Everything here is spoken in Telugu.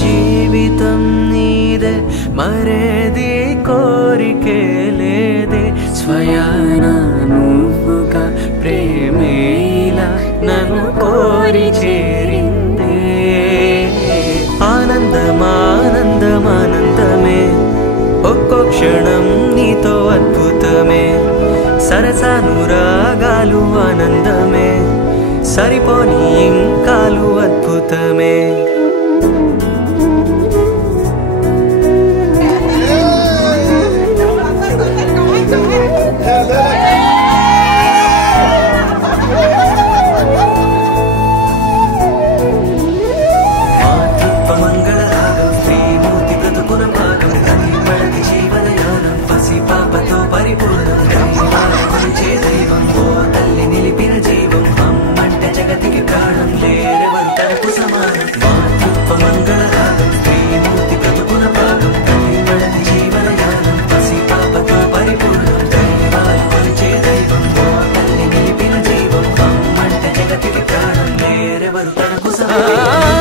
జీవితం నీదే మరేది కోరికే లేదే స్వయాన నువ్వుగా ప్రేమేలా నన్ను కోరి చేరిందే ఆనందమానందమానందమే ఒక్కో క్షణం నీతో అద్భుతమే సరసానురాగాలు ఆనందమే సరిపోని ఇంకాలు అద్భుతమే మంగళరాగం శ్రీమూర్తి బ్రతుకున భాగం ప్రతి జీవనయానం పసి పాపతో పరిపూర్ణం దైవం ఓ తల్లి నిలిపిన జీవం అమ్మంటే జగతికి ప్రాణం లేరెవరు తనకు సమానం మాతృత్వ మంగళరాగం శ్రీమూర్తి బ్రతుకున భాగం ప్రతి జీవనయానం పసి పాపతో పరిపూర్ణం దైవం ఓ తల్లి నిలిపిన జీవం అమ్మంటే జగతికి ప్రాణం లేరెవరు తనకు సమానం